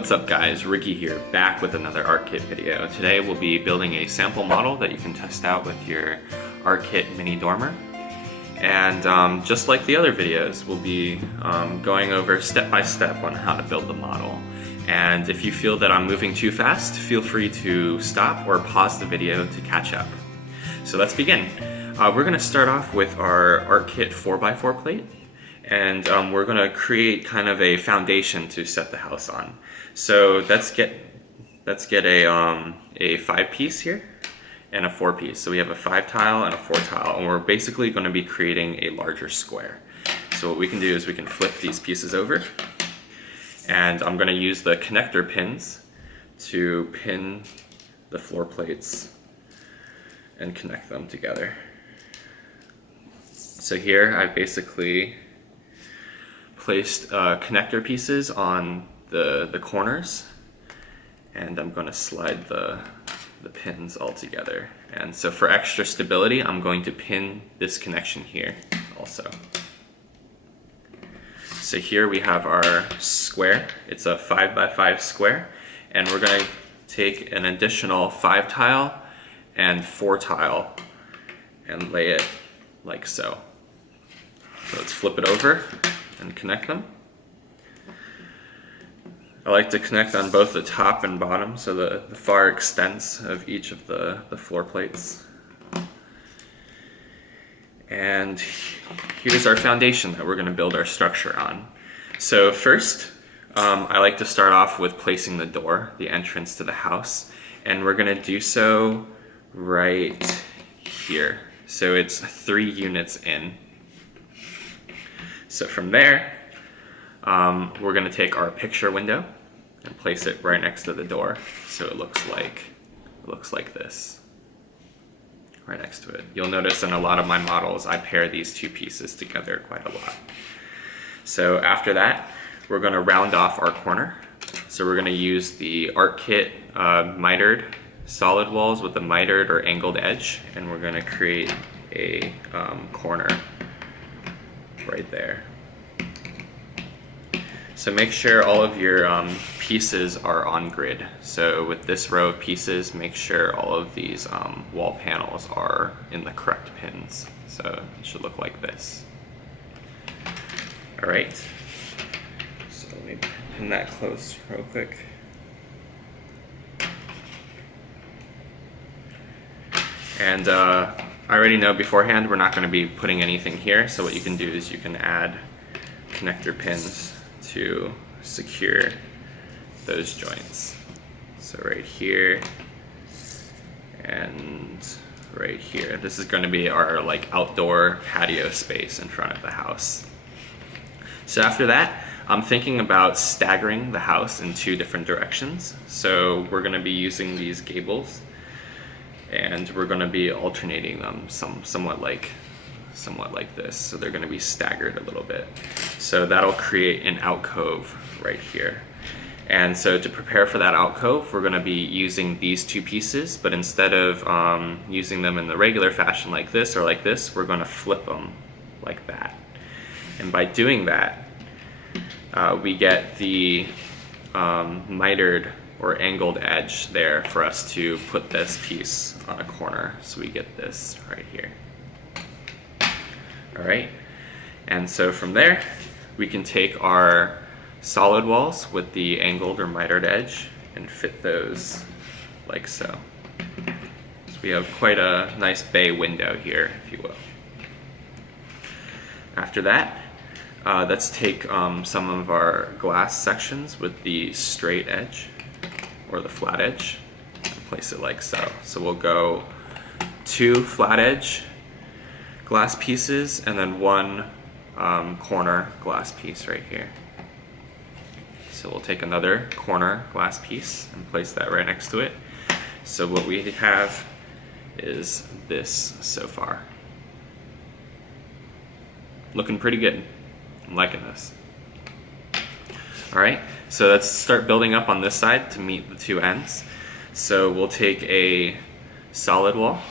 What's up guys, Ricky here, back with another Arckit video. Today we'll be building a sample model that you can test out with your Arckit mini dormer. And just like the other videos, we'll be going over step by step on how to build the model. And if you feel that I'm moving too fast, feel free to stop or pause the video to catch up. So let's begin. We're going to start off with our Arckit 4x4 plate. And we're going to create kind of a foundation to set the house on. So let's get a 5-piece here and a 4-piece. So we have a 5-tile and a 4-tile, and we're basically going to be creating a larger square. So what we can do is we can flip these pieces over, and I'm going to use the connector pins to pin the floor plates and connect them together. So here I've basically placed connector pieces on the corners, and I'm going to slide the pins all together. And so for extra stability, I'm going to pin this connection here also. So here we have our square. It's a 5x5 square, and we're going to take an additional 5-tile and 4-tile and lay it like so. So let's flip it over and connect them. I like to connect on both the top and bottom, so the far extents of each of the floor plates. And here's our foundation that we're going to build our structure on. So first, I like to start off with placing the door, the entrance to the house, and we're going to do so right here. So it's 3 units in. So from there, we're going to take our picture window and place it right next to the door, so it looks like this, right next to it. You'll notice in a lot of my models, I pair these 2 pieces together quite a lot. So after that, we're going to round off our corner. So we're going to use the Arckit mitered solid walls with the mitered or angled edge, and we're going to create a corner right there. So make sure all of your pieces are on grid. So with this row of pieces, make sure all of these wall panels are in the correct pins. So it should look like this. All right, so let me pin that close real quick. And I already know beforehand we're not going to be putting anything here, so what you can do is you can add connector pins to secure those joints. So right here and right here. This is going to be our outdoor patio space in front of the house. So after that, I'm thinking about staggering the house in 2 different directions. So we're going to be using these gables, and we're going to be alternating them somewhat like this. So they're going to be staggered a little bit. So that'll create an alcove right here. And so to prepare for that alcove, we're going to be using these 2 pieces, but instead of using them in the regular fashion like this or like this, we're going to flip them like that. And by doing that, we get the mitered or angled edge there for us to put this piece on a corner. So we get this right here. All right, and so from there, we can take our solid walls with the angled or mitered edge and fit those like so. So we have quite a nice bay window here, if you will. After that, let's take some of our glass sections with the straight edge or the flat edge and place it like so. So we'll go 2 flat edge glass pieces and then 1 corner glass piece right here. So we'll take another corner glass piece and place that right next to it. So what we have is this so far. Looking pretty good. I'm liking this. All right, so let's start building up on this side to meet the 2 ends. So we'll take a solid wall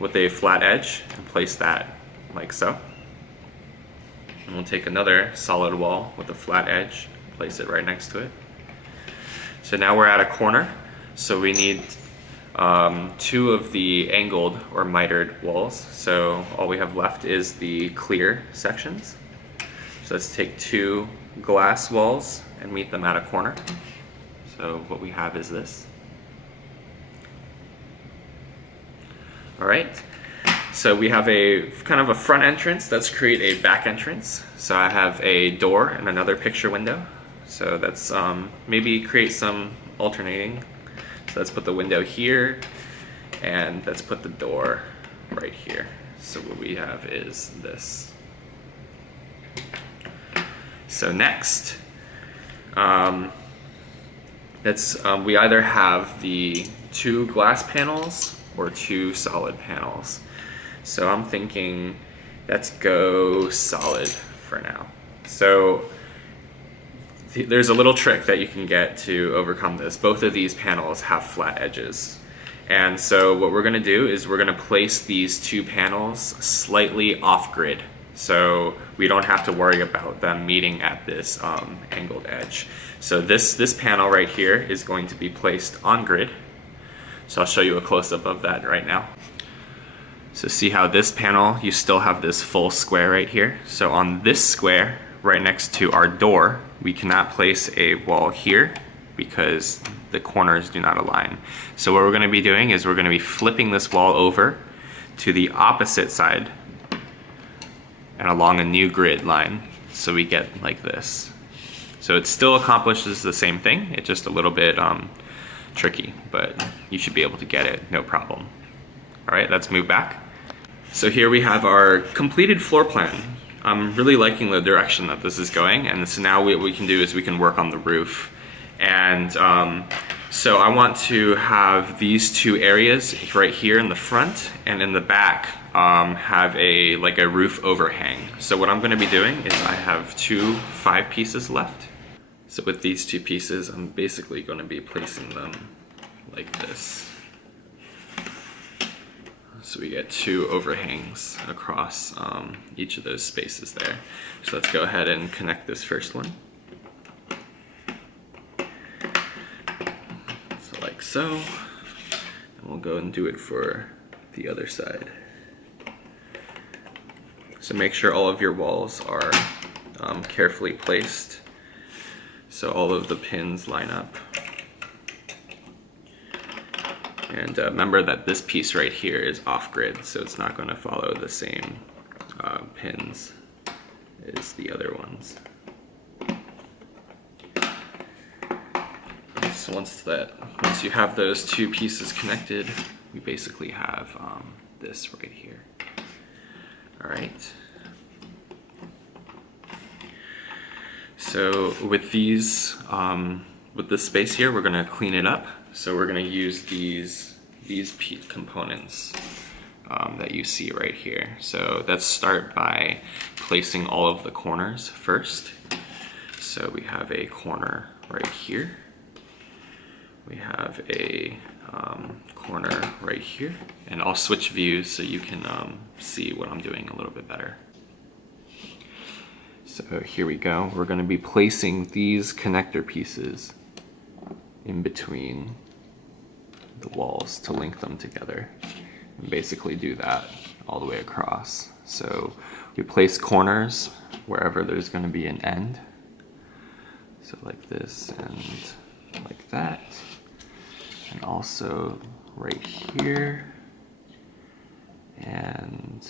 with a flat edge and place that like so. And we'll take another solid wall with a flat edge, place it right next to it. So now we're at a corner. So we need 2 of the angled or mitered walls. So all we have left is the clear sections. So let's take 2 glass walls and meet them at a corner. So what we have is this. All right. So we have a kind of a front entrance. Let's create a back entrance. So I have a door and another picture window. So that's maybe create some alternating. So let's put the window here and let's put the door right here. So what we have is this. So next, we either have the 2 glass panels or 2 solid panels. So I'm thinking let's go solid for now. So there's a little trick that you can get to overcome this. Both of these panels have flat edges. And so what we're gonna do is we're gonna place these 2 panels slightly off grid. So we don't have to worry about them meeting at this angled edge. So this panel right here is going to be placed on grid. So I'll show you a close-up of that right now. So see how this panel, you still have this full square right here. So on this square, right next to our door, we cannot place a wall here because the corners do not align. So what we're gonna be doing is we're gonna be flipping this wall over to the opposite side and along a new grid line. So we get like this. So it still accomplishes the same thing. It's just a little bit tricky, but you should be able to get it, no problem. All right, let's move back. So here we have our completed floor plan. I'm really liking the direction that this is going, and so now what we can do is we can work on the roof. And so I want to have these 2 areas right here in the front and in the back have a roof overhang. So what I'm going to be doing is I have 2 5 pieces left. So with these 2 pieces, I'm basically going to be placing them like this. So we get 2 overhangs across each of those spaces there. So let's go ahead and connect this first one. So like so. And we'll go and do it for the other side. So make sure all of your walls are carefully placed so all of the pins line up. And remember that this piece right here is off-grid, so it's not going to follow the same pins as the other ones. So once you have those 2 pieces connected, we basically have this right here. All right. So with these, with this space here, we're going to clean it up. So we're going to use these components that you see right here. So let's start by placing all of the corners first. So we have a corner right here. We have a corner right here. And I'll switch views so you can see what I'm doing a little bit better. So here we go. We're going to be placing these connector pieces in between the walls to link them together, and basically do that all the way across. So we place corners wherever there's going to be an end. So like this and like that. And also right here and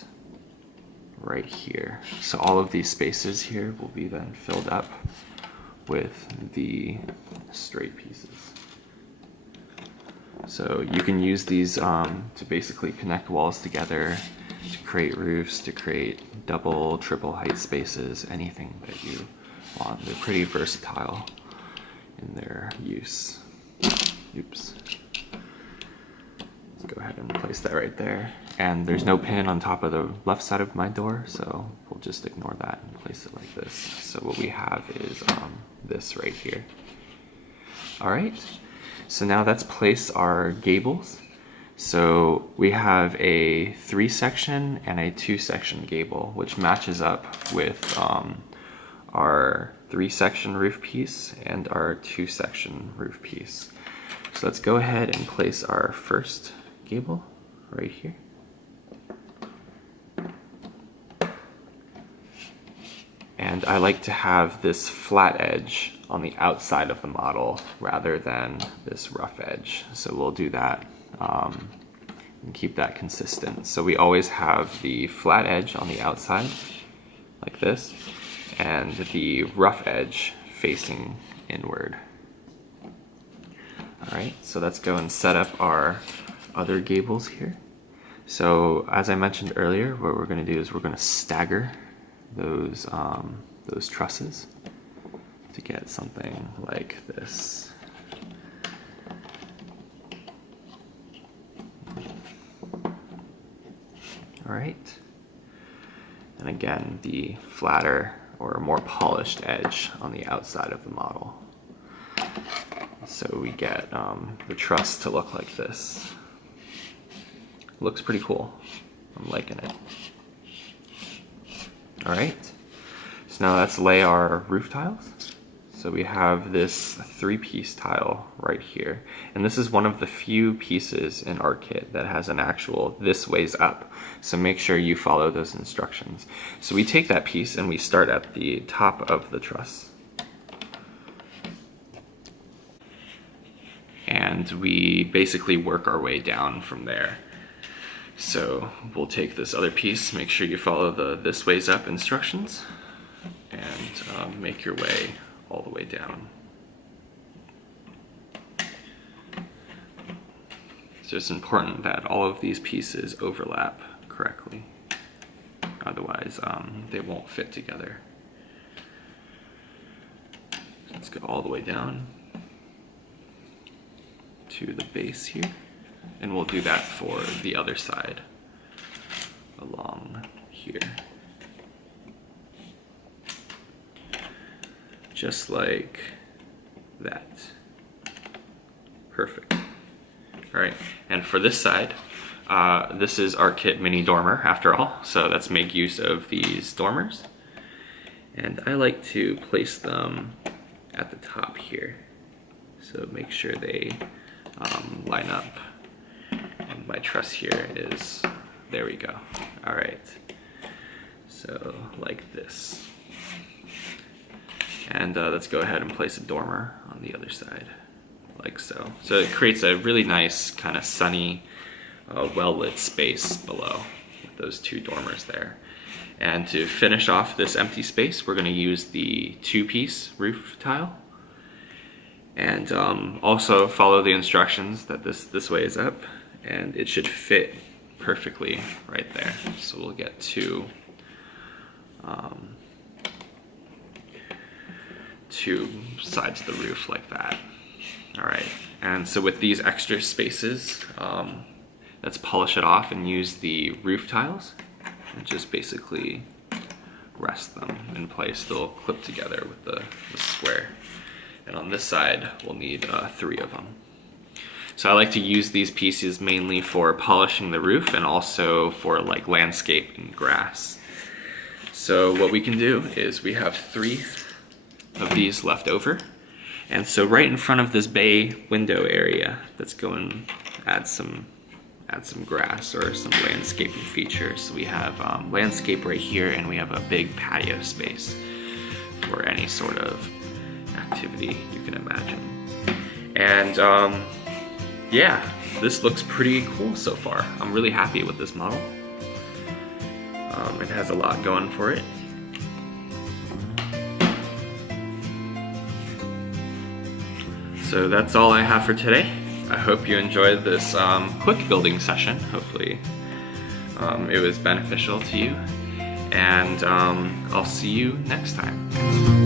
right here. So all of these spaces here will be then filled up with the straight pieces. So you can use these to basically connect walls together, to create roofs, to create double, triple height spaces, anything that you want. They're pretty versatile in their use. Oops. Let's go ahead and place that right there. And there's no pin on top of the left side of my door, so we'll just ignore that and place it like this. So what we have is this right here. All right, so now let's place our gables. So we have a 3-section and a 2-section gable, which matches up with our 3-section roof piece and our 2-section roof piece. So let's go ahead and place our first gable right here. And I like to have this flat edge on the outside of the model rather than this rough edge. So we'll do that and keep that consistent. So we always have the flat edge on the outside, like this, and the rough edge facing inward. All right, so let's go and set up our other gables here. So as I mentioned earlier, what we're going to do is we're going to stagger those trusses to get something like this. All right, and again, the flatter or more polished edge on the outside of the model. So we get the truss to look like this. Looks pretty cool. I'm liking it. All right, so now let's lay our roof tiles. So we have this 3-piece tile right here. And this is one of the few pieces in Arckit that has an actual this ways up. So make sure you follow those instructions. So we take that piece and we start at the top of the truss. And we basically work our way down from there. So we'll take this other piece, make sure you follow the this ways up instructions, and make your way all the way down. So it's important that all of these pieces overlap correctly. Otherwise, they won't fit together. Let's go all the way down to the base here. And we'll do that for the other side along here. Just like that. Perfect. All right, and for this side, this is Arckit mini dormer after all, so let's make use of these dormers. And I like to place them at the top here. So make sure they line up. And my truss here is, there we go. All right, so like this. And let's go ahead and place a dormer on the other side, like so. So it creates a really nice kind of sunny, well-lit space below with those 2 dormers there. And to finish off this empty space, we're going to use the 2-piece roof tile. And also follow the instructions that this way is up, and it should fit perfectly right there. So we'll get 2 sides of the roof like that. All right, and so with these extra spaces, let's polish it off and use the roof tiles and just basically rest them in place. They'll clip together with the square. And on this side, we'll need 3 of them. So I like to use these pieces mainly for polishing the roof and also for like landscape and grass. So what we can do is we have 3 of these left over. And so right in front of this bay window area, let's go and add some grass or some landscaping features. So we have landscape right here, and we have a big patio space for any sort of activity you can imagine. And yeah, this looks pretty cool so far. I'm really happy with this model. It has a lot going for it. So that's all I have for today. I hope you enjoyed this quick building session. Hopefully it was beneficial to you. And I'll see you next time.